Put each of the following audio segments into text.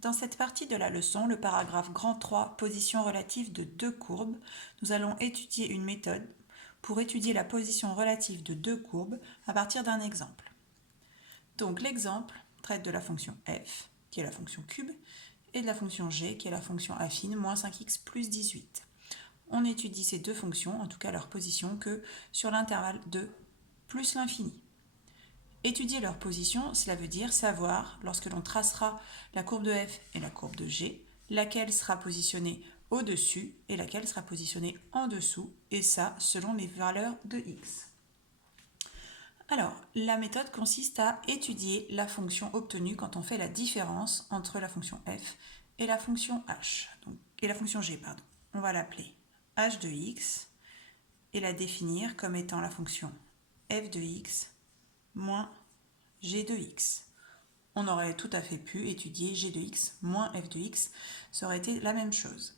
Dans cette partie de la leçon, le paragraphe grand 3, position relative de deux courbes, nous allons étudier une méthode pour étudier la position relative de deux courbes à partir d'un exemple. Donc l'exemple traite de la fonction f, qui est la fonction cube, et de la fonction g, qui est la fonction affine, moins 5x plus 18. On étudie ces deux fonctions, en tout cas leur position, que sur l'intervalle de plus l'infini. Étudier leur position, cela veut dire savoir, lorsque l'on tracera la courbe de f et la courbe de g, laquelle sera positionnée au-dessus et laquelle sera positionnée en dessous, et ça selon les valeurs de x. Alors, la méthode consiste à étudier la fonction obtenue quand on fait la différence entre la fonction f et la fonction h, et la fonction g, pardon. On va l'appeler h de x et la définir comme étant la fonction f de x moins g de x. On aurait tout à fait pu étudier g de x moins f de x, ça aurait été la même chose.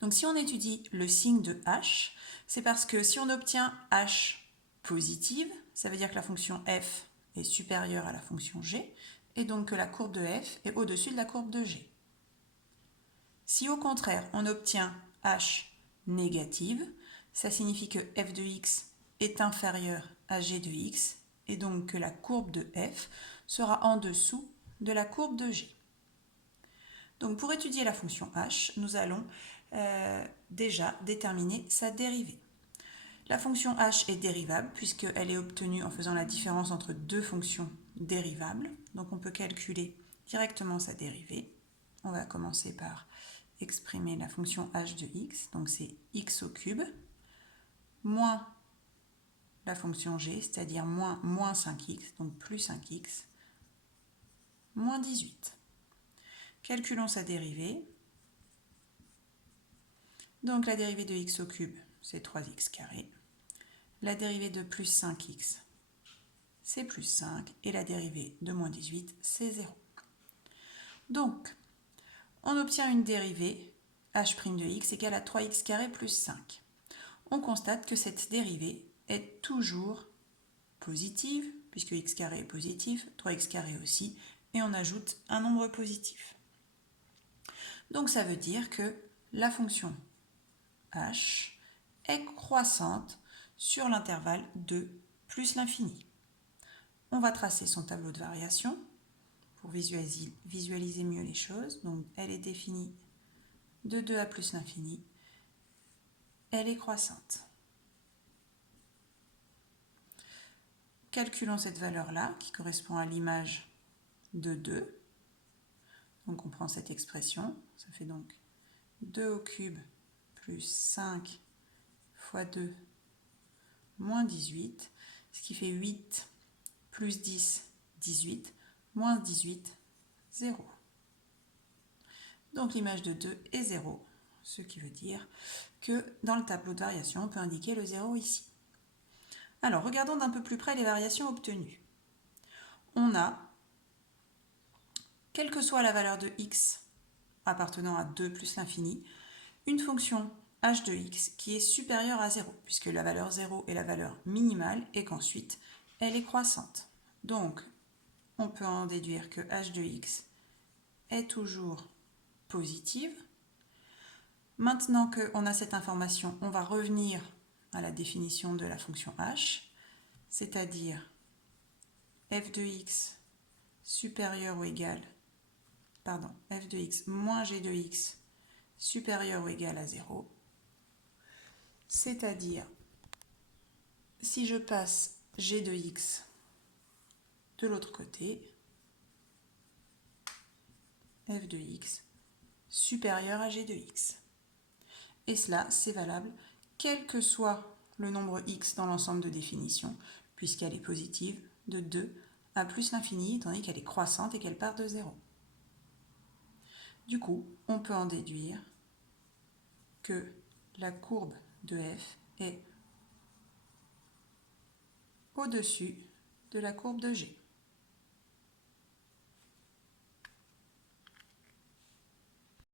Donc si on étudie le signe de h, c'est parce que si on obtient h positive, ça veut dire que la fonction f est supérieure à la fonction g, et donc que la courbe de f est au-dessus de la courbe de g. Si au contraire on obtient h négative, ça signifie que f de x est inférieur à g de x, et donc que la courbe de f sera en dessous de la courbe de g. Donc pour étudier la fonction h, nous allons déjà déterminer sa dérivée. La fonction h est dérivable puisqu'elle est obtenue en faisant la différence entre deux fonctions dérivables. Donc on peut calculer directement sa dérivée. On va commencer par exprimer la fonction h de x, donc c'est x au cube, moins la fonction g, c'est-à-dire moins 5x, donc plus 5x, moins 18. Calculons sa dérivée. Donc la dérivée de x au cube, c'est 3x carré. La dérivée de plus 5x, c'est plus 5. Et la dérivée de moins 18, c'est 0. Donc, on obtient une dérivée h' de x égale à 3x carré plus 5. On constate que cette dérivée est toujours positive, puisque x carré est positif, 3x carré aussi, et on ajoute un nombre positif. Donc ça veut dire que la fonction h est croissante sur l'intervalle de plus l'infini. On va tracer son tableau de variation pour visualiser mieux les choses. Donc elle est définie de 2 à plus l'infini. Elle est croissante. Calculons cette valeur-là qui correspond à l'image de 2. Donc on prend cette expression, ça fait donc 2 au cube plus 5 fois 2 moins 18, ce qui fait 8 plus 10, 18, moins 18, 0. Donc l'image de 2 est 0, ce qui veut dire que dans le tableau de variation, on peut indiquer le 0 ici. Alors, regardons d'un peu plus près les variations obtenues. On a, quelle que soit la valeur de x appartenant à 2 plus l'infini, une fonction h de x qui est supérieure à 0, puisque la valeur 0 est la valeur minimale et qu'ensuite, elle est croissante. Donc, on peut en déduire que h de x est toujours positive. Maintenant qu'on a cette information, on va revenir à la définition de la fonction h, c'est-à-dire f de x supérieur ou égal, f de x moins g de x supérieur ou égal à 0, c'est-à-dire si je passe g de x de l'autre côté, f de x supérieur à g de x. Et cela, c'est valable quel que soit le nombre x dans l'ensemble de définition, puisqu'elle est positive de 2 à plus l'infini, tandis qu'elle est croissante et qu'elle part de 0. Du coup, on peut en déduire que la courbe de f est au-dessus de la courbe de g.